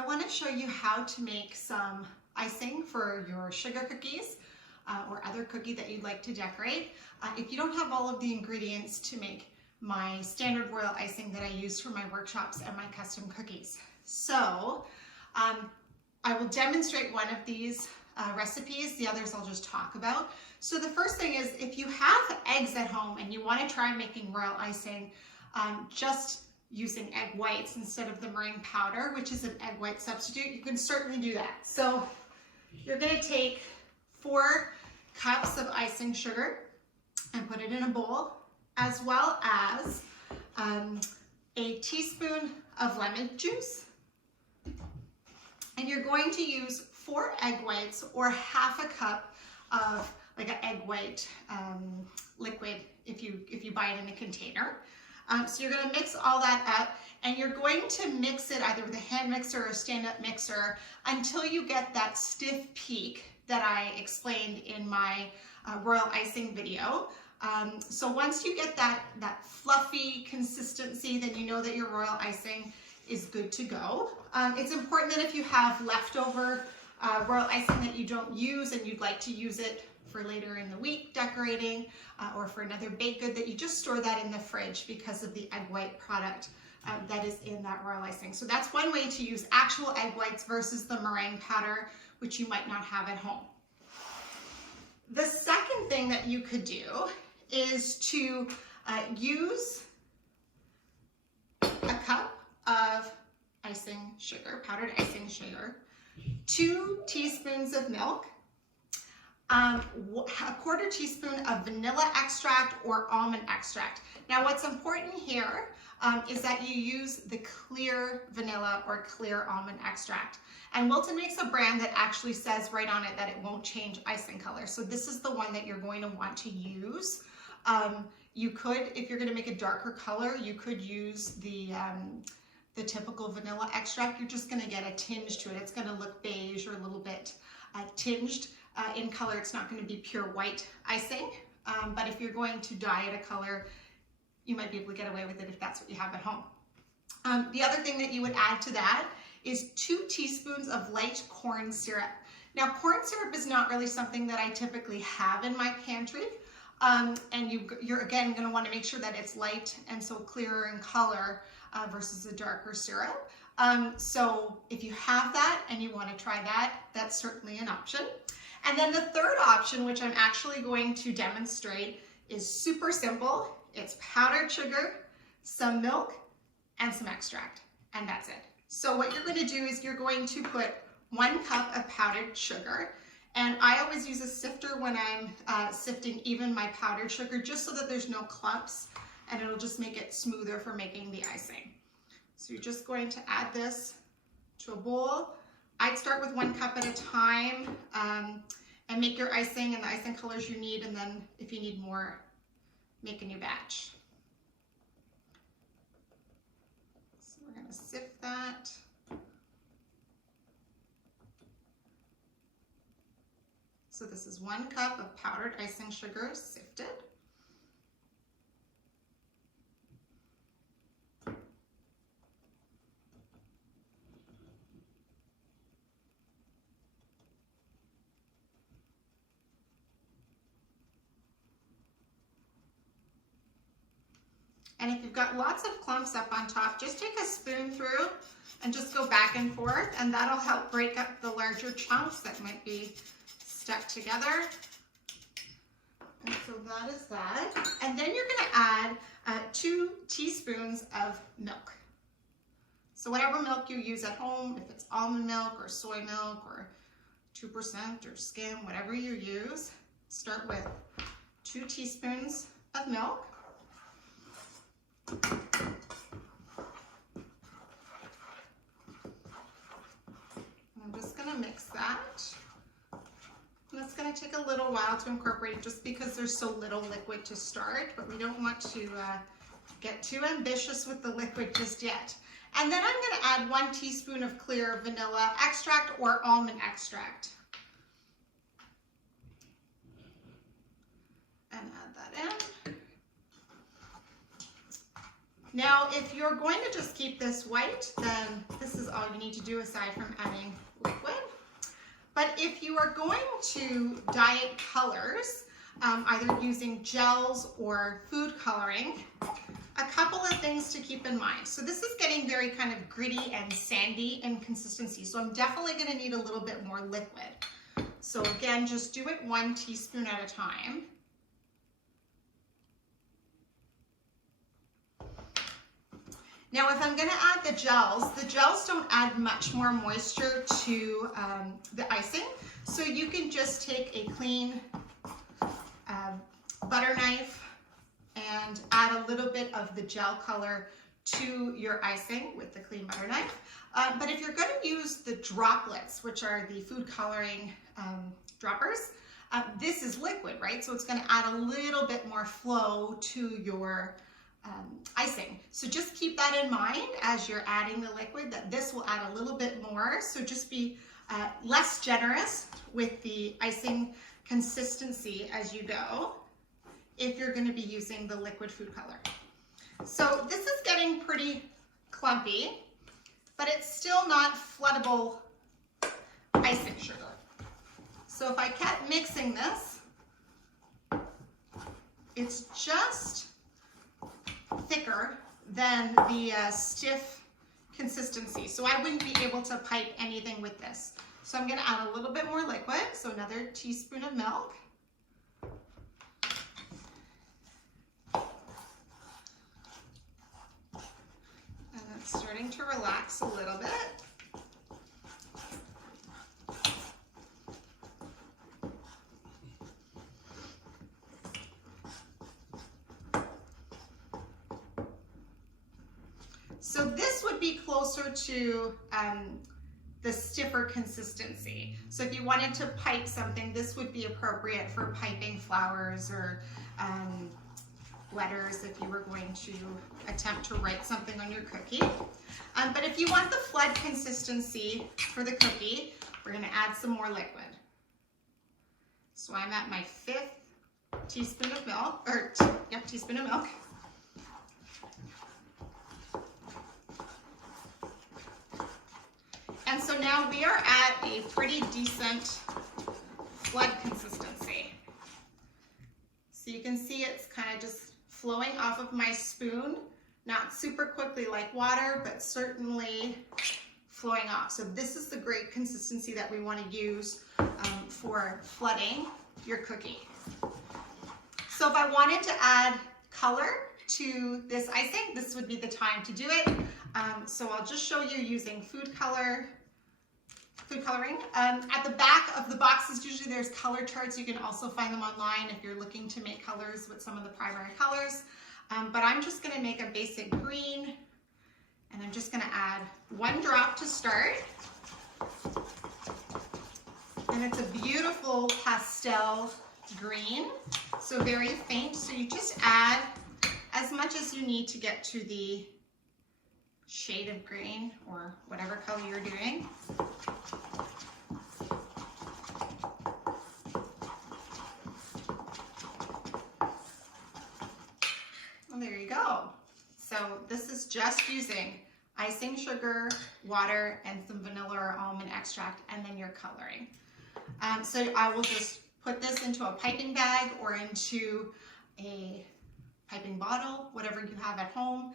I want to show you how to make some icing for your sugar cookies or other cookie that you'd like to decorate. If you don't have all of the ingredients to make my standard royal icing that I use for my workshops and my custom cookies. So I will demonstrate one of these recipes, the others I'll just talk about. So the first thing is, if you have eggs at home and you want to try making royal icing just using egg whites instead of the meringue powder, which is an egg white substitute, you can certainly do that. So you're going to take 4 cups of icing sugar and put it in a bowl, as well as a teaspoon of lemon juice. And you're going to use 4 egg whites or half a cup of like an egg white liquid if you buy it in a container. So you're going to mix all that up, and you're going to mix it either with a hand mixer or stand-up mixer until you get that stiff peak that I explained in my royal icing video. So once you get that fluffy consistency, then you know that your royal icing is good to go. It's important that if you have leftover royal icing that you don't use and you'd like to use it for later in the week decorating or for another baked good, that you just store that in the fridge because of the egg white product that is in that royal icing. So that's one way to use actual egg whites versus the meringue powder, which you might not have at home. The second thing that you could do is to use a cup of icing sugar, powdered icing sugar, 2 teaspoons of milk, a 1/4 teaspoon of vanilla extract or almond extract. Now what's important here is that you use the clear vanilla or clear almond extract. And Wilton makes a brand that actually says right on it that it won't change icing color. So this is the one that you're going to want to use. You could, if you're going to make a darker color, you could use the typical vanilla extract. You're just going to get a tinge to it. It's going to look beige or a little bit tinged in color. It's not going to be pure white icing, but if you're going to dye it a color, you might be able to get away with it if that's what you have at home. The other thing that you would add to that is 2 teaspoons of light corn syrup. Now, corn syrup is not really something that I typically have in my pantry, and you're again going to want to make sure that it's light and so clearer in color versus a darker syrup. So if you have that and you want to try that, that's certainly an option. And then the third option, which I'm actually going to demonstrate, is super simple. It's powdered sugar, some milk, and some extract, and that's it. So what you're going to do is you're going to put 1 cup of powdered sugar, and I always use a sifter when I'm sifting even my powdered sugar, just so that there's no clumps, and it'll just make it smoother for making the icing. So you're just going to add this to a bowl. I'd start with 1 cup at a time and make your icing and the icing colors you need, and then if you need more, make a new batch. So we're going to sift that. So this is 1 cup of powdered icing sugar sifted. And if you've got lots of clumps up on top, just take a spoon through and just go back and forth, and that'll help break up the larger chunks that might be stuck together. And so that is that. And then you're going to add 2 teaspoons of milk. So whatever milk you use at home, if it's almond milk or soy milk or 2% or skim, whatever you use, start with 2 teaspoons of milk. I'm just going to mix that. And it's going to take a little while to incorporate just because there's so little liquid to start, but we don't want to get too ambitious with the liquid just yet. And then I'm going to add 1 teaspoon of clear vanilla extract or almond extract. And add that in. Now, if you're going to just keep this white, then this is all you need to do aside from adding liquid. But if you are going to dye it colors, either using gels or food coloring, a couple of things to keep in mind. So this is getting very kind of gritty and sandy in consistency. So I'm definitely going to need a little bit more liquid. So again, just do it 1 teaspoon at a time. Now, if I'm going to add the gels don't add much more moisture to the icing. So you can just take a clean butter knife and add a little bit of the gel color to your icing with the clean butter knife. But if you're going to use the droplets, which are the food coloring droppers, this is liquid, right? So it's going to add a little bit more flow to your icing. So just keep that in mind as you're adding the liquid, that this will add a little bit more. So just be less generous with the icing consistency as you go if you're going to be using the liquid food color. So this is getting pretty clumpy, but it's still not floodable icing sugar. So if I kept mixing this, it's just thicker than the stiff consistency. So I wouldn't be able to pipe anything with this. So I'm going to add a little bit more liquid. So another teaspoon of milk. And it's starting to relax a little bit. So this would be closer to the stiffer consistency. So if you wanted to pipe something, this would be appropriate for piping flowers or letters if you were going to attempt to write something on your cookie. But if you want the flood consistency for the cookie, we're going to add some more liquid. So I'm at my 5th teaspoon of milk, teaspoon of milk. And so now we are at a pretty decent flood consistency. So you can see it's kind of just flowing off of my spoon, not super quickly like water, but certainly flowing off. So this is the great consistency that we want to use for flooding your cookie. So if I wanted to add color to this icing, this would be the time to do it. So I'll just show you using food coloring. At the back of the boxes, usually there's color charts. You can also find them online if you're looking to make colors with some of the primary colors. But I'm just going to make a basic green, and I'm just going to add 1 drop to start. And it's a beautiful pastel green, so very faint. So you just add as much as you need to get to the shade of green or whatever color you're doing. Well, there you go. So this is just using icing sugar, water, and some vanilla or almond extract, and then your coloring. So I will just put this into a piping bag or into a piping bottle, whatever you have at home.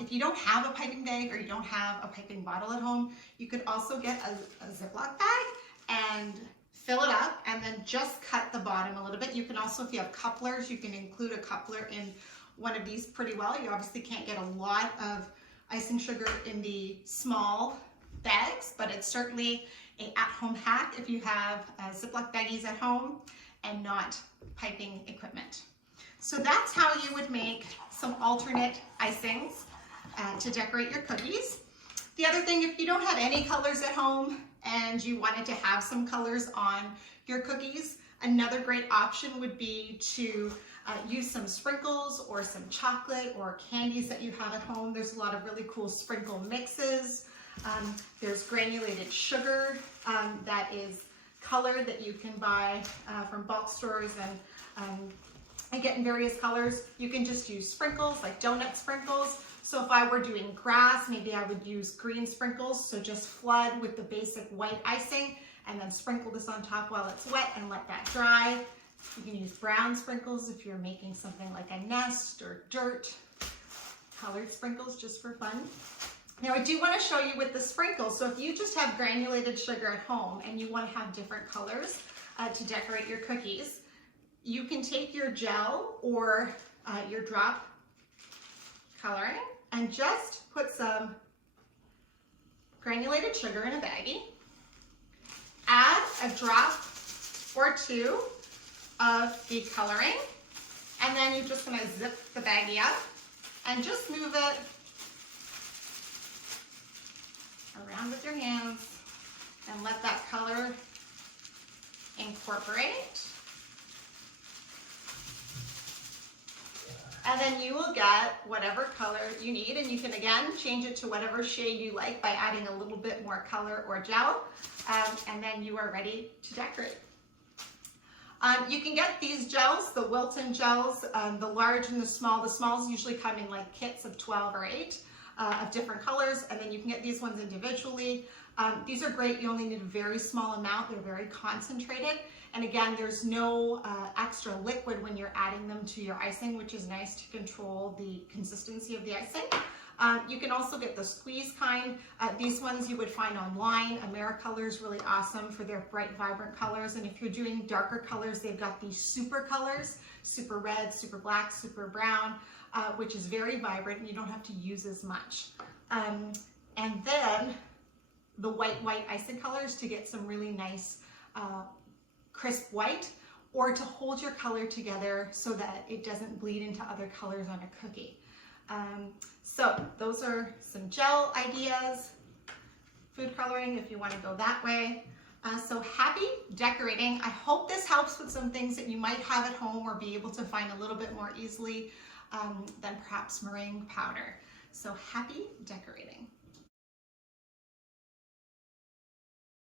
If you don't have a piping bag or you don't have a piping bottle at home, you could also get a Ziploc bag and fill it up and then just cut the bottom a little bit. You can also, if you have couplers, you can include a coupler in one of these pretty well. You obviously can't get a lot of icing sugar in the small bags, but it's certainly an at-home hack if you have Ziploc baggies at home and not piping equipment. So that's how you would make some alternate icings to decorate your cookies. The other thing, if you don't have any colors at home and you wanted to have some colors on your cookies, another great option would be to use some sprinkles or some chocolate or candies that you have at home. There's a lot of really cool sprinkle mixes. There's granulated sugar that is colored that you can buy from bulk stores and get in various colors. You can just use sprinkles like donut sprinkles. So if I were doing grass, maybe I would use green sprinkles. So just flood with the basic white icing and then sprinkle this on top while it's wet and let that dry. You can use brown sprinkles if you're making something like a nest or dirt. Colored sprinkles just for fun. Now I do want to show you with the sprinkles. So if you just have granulated sugar at home and you want to have different colors to decorate your cookies, you can take your gel or your drop coloring and just put some granulated sugar in a baggie. Add a drop or two of the coloring, and then you're just going to zip the baggie up and just move it around with your hands and let that color incorporate. And then you will get whatever color you need, and you can again change it to whatever shade you like by adding a little bit more color or gel, and then you are ready to decorate. You can get these gels, the Wilton gels, the large and the small. The smalls usually come in like kits of 12 or 8 of different colors, and then you can get these ones individually. These are great. You only need a very small amount. They're very concentrated. And again, there's no extra liquid when you're adding them to your icing, which is nice to control the consistency of the icing. You can also get the squeeze kind. These ones you would find online. AmeriColor is really awesome for their bright, vibrant colors. And if you're doing darker colors, they've got these super colors, super red, super black, super brown, which is very vibrant and you don't have to use as much. And then the white icing colors to get some really nice crisp white, or to hold your color together so that it doesn't bleed into other colors on a cookie. So those are some gel ideas, food coloring if you want to go that way. So happy decorating. I hope this helps with some things that you might have at home or be able to find a little bit more easily than perhaps meringue powder. So happy decorating.